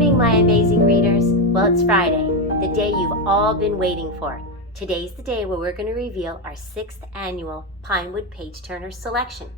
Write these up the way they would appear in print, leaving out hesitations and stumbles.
morning, my amazing readers. Well, it's Friday, the day you've all been waiting for. Today's the day where we're going to reveal our 6th annual Pinewood Page Turner selection.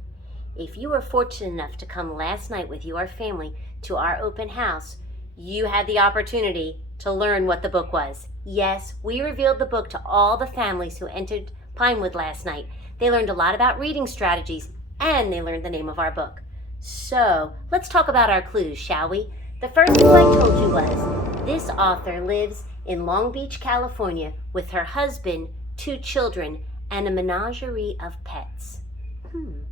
If you were fortunate enough to come last night with your family to our open house, you had the opportunity to learn what the book was. Yes, we revealed the book to all the families who entered Pinewood last night. They learned a lot about reading strategies, and they learned the name of our book. So, let's talk about our clues, shall we? The first clue I told you was, this author lives in Long Beach, California with her husband, 2 children, and a menagerie of pets.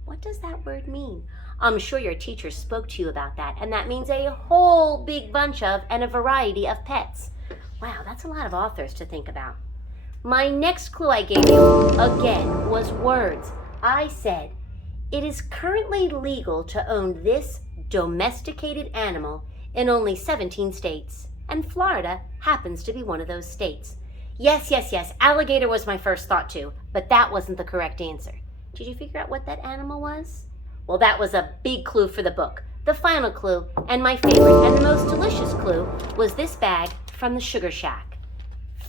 What does that word mean? I'm sure your teacher spoke to you about that, and that means a whole big bunch of and a variety of pets. Wow, that's a lot of authors to think about. My next clue I gave you, again, was words. I said, it is currently legal to own this domesticated animal in only 17 states, and Florida happens to be one of those states. Yes, alligator was my first thought too, but that wasn't the correct answer. Did you figure out what that animal was? Well, that was a big clue for the book. The final clue, and my favorite and the most delicious clue, was this bag from the Sugar Shack,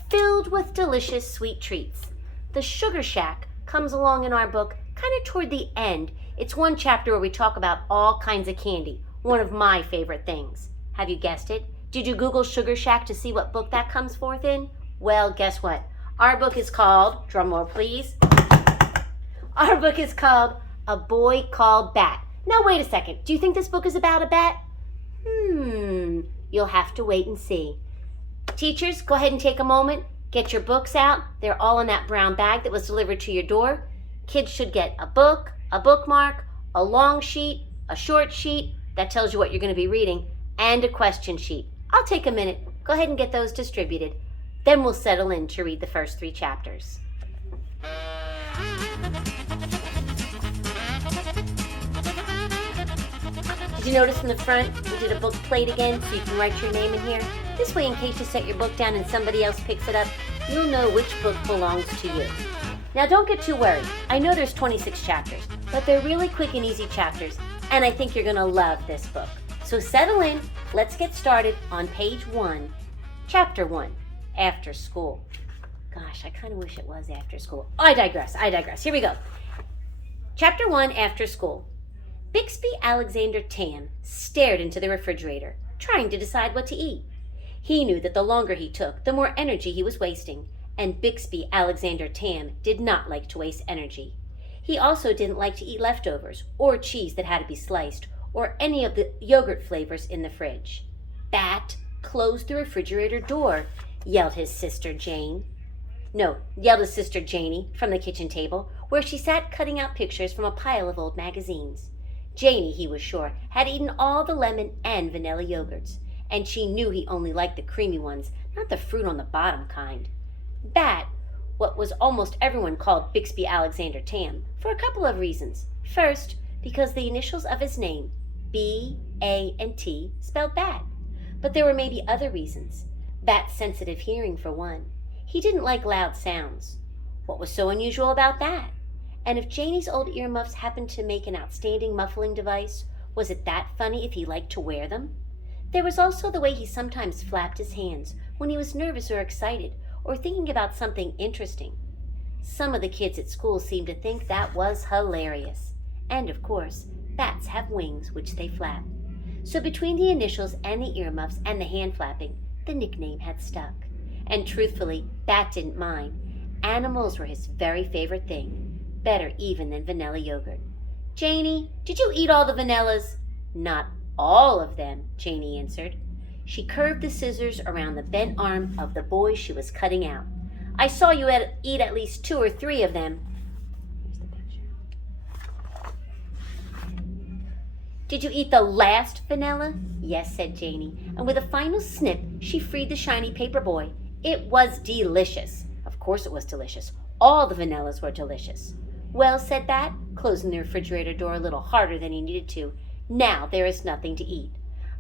filled with delicious sweet treats. The Sugar Shack comes along in our book kind of toward the end. It's one chapter where we talk about all kinds of candy, one of my favorite things. Have you guessed it? Did you Google Sugar Shack to see what book that comes forth in? Well, guess what? Our book is called, drumroll please, our book is called A Boy Called Bat. Now wait a second, do you think this book is about a bat? You'll have to wait and see. Teachers, go ahead and take a moment, get your books out. They're all in that brown bag that was delivered to your door. Kids should get a book, a bookmark, a long sheet, a short sheet that tells you what you're going to be reading, and a question sheet. I'll take a minute. Go ahead and get those distributed. Then we'll settle in to read the first 3 chapters. Did you notice in the front we did a book plate again so you can write your name in here? This way, in case you set your book down and somebody else picks it up, you'll know which book belongs to you. Now don't get too worried. I know there's 26 chapters, but they're really quick and easy chapters, and I think you're going to love this book. So settle in. Let's get started on page 1, chapter 1, After School. Gosh, I kind of wish it was after school. I digress. Here we go. Chapter 1, After School. Bixby Alexander Tam stared into the refrigerator, trying to decide what to eat. He knew that the longer he took, the more energy he was wasting, and Bixby Alexander Tam did not like to waste energy. He also didn't like to eat leftovers, or cheese that had to be sliced, or any of the yogurt flavors in the fridge. Bat, close the refrigerator door, yelled his sister Janie from the kitchen table, where she sat cutting out pictures from a pile of old magazines. Janie, he was sure, had eaten all the lemon and vanilla yogurts, and she knew he only liked the creamy ones, not the fruit on the bottom kind. Bat, what was almost everyone called Bixby Alexander Tam, for a couple of reasons. First, because the initials of his name, B, A, and T, spelled bat. But there were maybe other reasons. Bat's sensitive hearing, for one. He didn't like loud sounds. What was so unusual about that? And if Janie's old earmuffs happened to make an outstanding muffling device, was it that funny if he liked to wear them? There was also the way he sometimes flapped his hands when he was nervous or excited, or thinking about something interesting. Some of the kids at school seemed to think that was hilarious. And of course, bats have wings which they flap. So between the initials and the earmuffs and the hand flapping, the nickname had stuck. And truthfully, Bat didn't mind. Animals were his very favorite thing. Better even than vanilla yogurt. Janie, did you eat all the vanillas? Not all of them, Janie answered. She curved the scissors around the bent arm of the boy she was cutting out. I saw you eat at least 2 or 3 of them. Here's the picture. Did you eat the last vanilla? Yes, said Janie, and with a final snip, she freed the shiny paper boy. It was delicious. Of course it was delicious. All the vanillas were delicious. Well, said Bat, closing the refrigerator door a little harder than he needed to, now there is nothing to eat.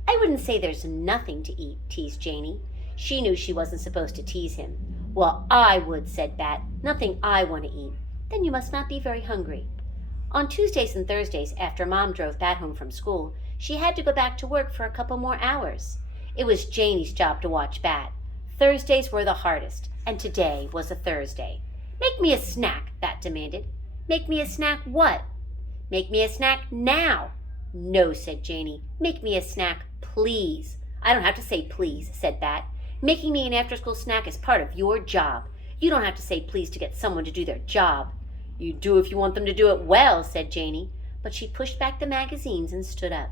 I wouldn't say there's nothing to eat, teased Janie. She knew she wasn't supposed to tease him. Well, I would, said Bat. Nothing I want to eat. Then you must not be very hungry. On Tuesdays and Thursdays, after Mom drove Bat home from school, she had to go back to work for a couple more hours. It was Janie's job to watch Bat. Thursdays were the hardest, and today was a Thursday. "Make me a snack," Bat demanded. "Make me a snack what?" "Make me a snack now." "No," said Janie. "Make me a snack, please." "I don't have to say please," said Bat. "Making me an after-school snack is part of your job. You don't have to say please to get someone to do their job." "You do if you want them to do it well," said Janie, but she pushed back the magazines and stood up.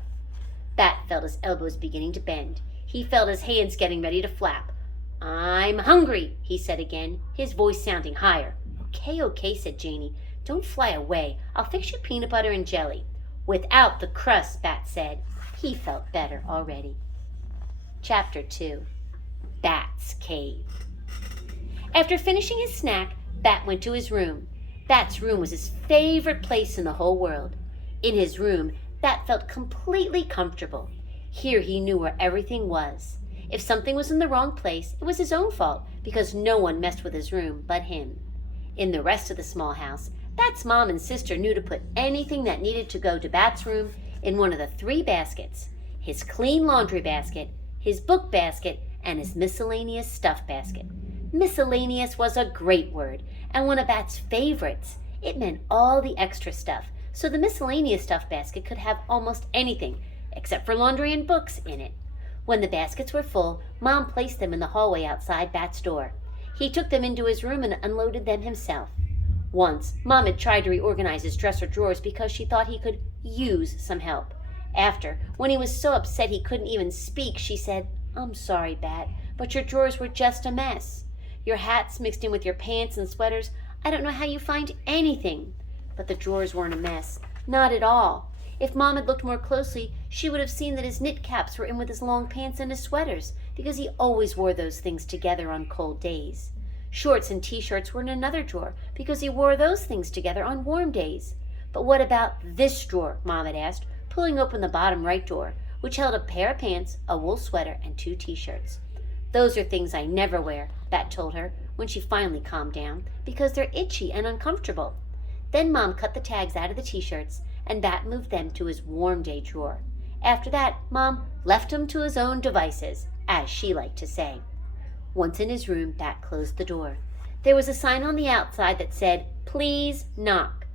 Bat felt his elbows beginning to bend. He felt his hands getting ready to flap. "I'm hungry," he said again, his voice sounding higher. Okay, said Janie. "Don't fly away. I'll fix you peanut butter and jelly." "Without the crust," Bat said. He felt better already. Chapter 2. Bat's Cave. After finishing his snack, Bat went to his room. Bat's room was his favorite place in the whole world. In his room, Bat felt completely comfortable. Here he knew where everything was. If something was in the wrong place, it was his own fault, because no one messed with his room but him. In the rest of the small house, Bat's mom and sister knew to put anything that needed to go to Bat's room in one of the 3 baskets: his clean laundry basket, his book basket, and his miscellaneous stuff basket. Miscellaneous was a great word, and one of Bat's favorites. It meant all the extra stuff, so the miscellaneous stuff basket could have almost anything, except for laundry and books, in it. When the baskets were full, Mom placed them in the hallway outside Bat's door. He took them into his room and unloaded them himself. Once, Mom had tried to reorganize his dresser drawers because she thought he could use some help. After, when he was so upset he couldn't even speak, she said, "I'm sorry, Bat, but your drawers were just a mess. Your hats mixed in with your pants and sweaters. I don't know how you find anything." But the drawers weren't a mess. Not at all. If Mom had looked more closely, she would have seen that his knit caps were in with his long pants and his sweaters, because he always wore those things together on cold days. Shorts and t-shirts were in another drawer, because he wore those things together on warm days. "But what about this drawer?" Mom had asked, pulling open the bottom right drawer, which held a pair of pants, a wool sweater, and 2 t-shirts. "Those are things I never wear," Bat told her, when she finally calmed down, "because they're itchy and uncomfortable." Then Mom cut the tags out of the t-shirts, and Bat moved them to his warm day drawer. After that, Mom left him to his own devices, as she liked to say. Once in his room, Bat closed the door. There was a sign on the outside that said, "Please knock."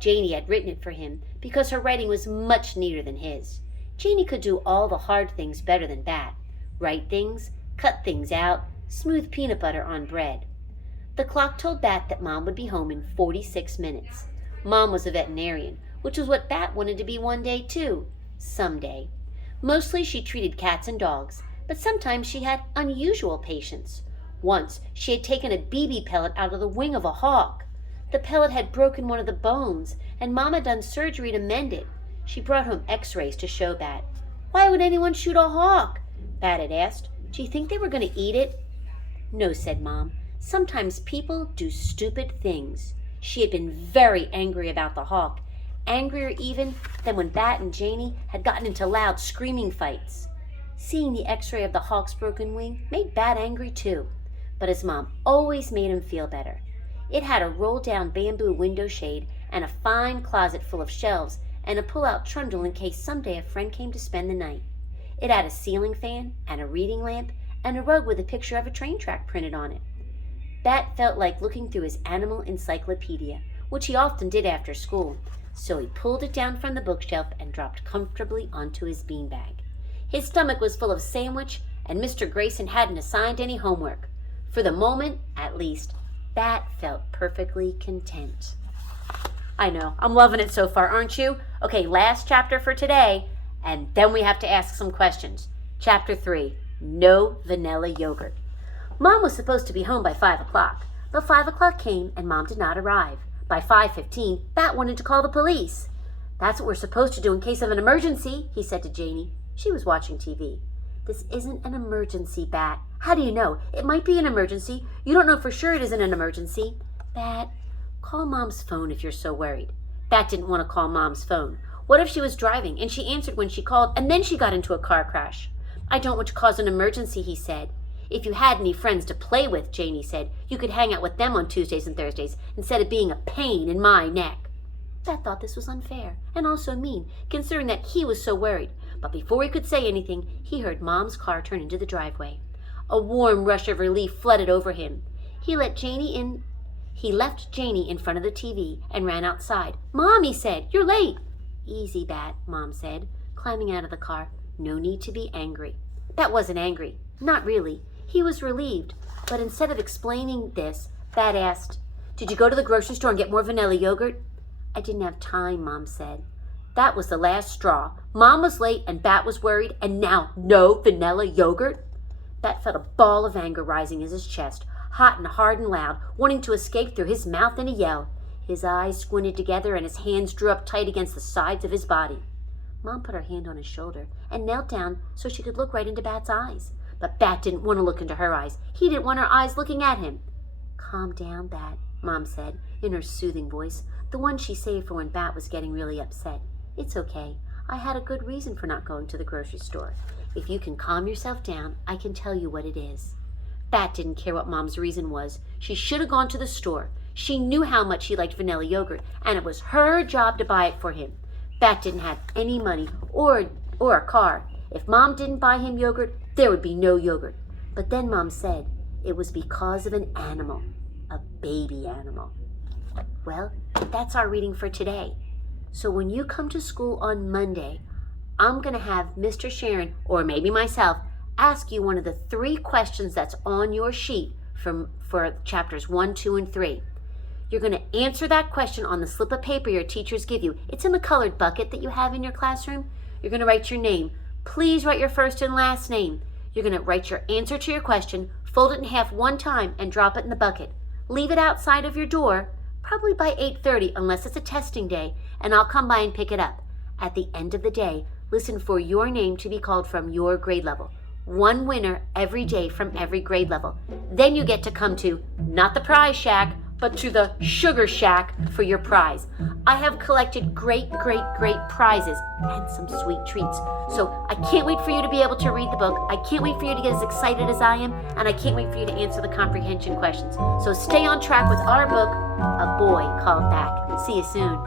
Janie had written it for him because her writing was much neater than his. Janie could do all the hard things better than Bat. Write things, cut things out, smooth peanut butter on bread. The clock told Bat that Mom would be home in 46 minutes. Mom was a veterinarian, which was what Bat wanted to be one day too, someday. Mostly she treated cats and dogs, but sometimes she had unusual patients. Once she had taken a BB pellet out of the wing of a hawk. The pellet had broken one of the bones, and Mom had done surgery to mend it. She brought home x-rays to show Bat. "Why would anyone shoot a hawk?" Bat had asked. "Do you think they were going to eat it?" "No," said Mom. "Sometimes people do stupid things." She had been very angry about the hawk, angrier even than when Bat and Janie had gotten into loud screaming fights. Seeing the x-ray of the hawk's broken wing made Bat angry too, but his mom always made him feel better. It had a roll-down bamboo window shade and a fine closet full of shelves and a pull-out trundle in case someday a friend came to spend the night. It had a ceiling fan and a reading lamp and a rug with a picture of a train track printed on it. Bat felt like looking through his animal encyclopedia, which he often did after school, so he pulled it down from the bookshelf and dropped comfortably onto his beanbag. His stomach was full of sandwich, and Mr. Grayson hadn't assigned any homework. For the moment, at least, Bat felt perfectly content. I know, I'm loving it so far, aren't you? Okay, last chapter for today, and then we have to ask some questions. Chapter 3, No Vanilla Yogurt. Mom was supposed to be home by 5 o'clock, but 5 o'clock came and Mom did not arrive. By 5:15, Bat wanted to call the police. "That's what we're supposed to do in case of an emergency," he said to Janie. She was watching TV. "This isn't an emergency, Bat." "How do you know? It might be an emergency. You don't know for sure it isn't an emergency." "Bat, call Mom's phone if you're so worried." Bat didn't want to call Mom's phone. What if she was driving and she answered when she called and then she got into a car crash? "I don't want to cause an emergency," he said. "If you had any friends to play with," Janie said, "you could hang out with them on Tuesdays and Thursdays instead of being a pain in my neck." Bat thought this was unfair and also mean, considering that he was so worried, But before he could say anything, he heard Mom's car turn into the driveway. A warm rush of relief flooded over him. He left Janie in front of the TV and ran outside. "Mom," he said, "you're late." "Easy, Bat," Mom said, climbing out of the car. "No need to be angry." Bat wasn't angry. Not really. He was relieved. But instead of explaining this, Bat asked, "Did you go to the grocery store and get more vanilla yogurt?" "I didn't have time," Mom said. That was the last straw. Mom was late and Bat was worried, and now no vanilla yogurt? Bat felt a ball of anger rising in his chest, hot and hard and loud, wanting to escape through his mouth in a yell. His eyes squinted together and his hands drew up tight against the sides of his body. Mom put her hand on his shoulder and knelt down so she could look right into Bat's eyes. But Bat didn't want to look into her eyes. He didn't want her eyes looking at him. "Calm down, Bat," Mom said in her soothing voice, the one she saved for when Bat was getting really upset. "It's okay. I had a good reason for not going to the grocery store. If you can calm yourself down, I can tell you what it is." Bat didn't care what Mom's reason was. She should have gone to the store. She knew how much he liked vanilla yogurt, and it was her job to buy it for him. Bat didn't have any money or a car. If Mom didn't buy him yogurt, there would be no yogurt. But then Mom said it was because of an animal, a baby animal. Well, that's our reading for today. So when you come to school on Monday, I'm going to have Mr. Sharon, or maybe myself, ask you one of the 3 questions that's on your sheet for chapters 1, 2, and 3. You're going to answer that question on the slip of paper your teachers give you. It's in the colored bucket that you have in your classroom. You're going to write your name. Please write your first and last name. You're going to write your answer to your question, fold it in half one time, and drop it in the bucket. Leave it outside of your door, probably by 8:30, unless it's a testing day, and I'll come by and pick it up. At the end of the day, listen for your name to be called from your grade level. One winner every day from every grade level. Then you get to come to, not the prize shack, but to the sugar shack for your prize. I have collected great prizes and some sweet treats. So I can't wait for you to be able to read the book. I can't wait for you to get as excited as I am, and I can't wait for you to answer the comprehension questions. So stay on track with our book, A Boy Called Back. See you soon.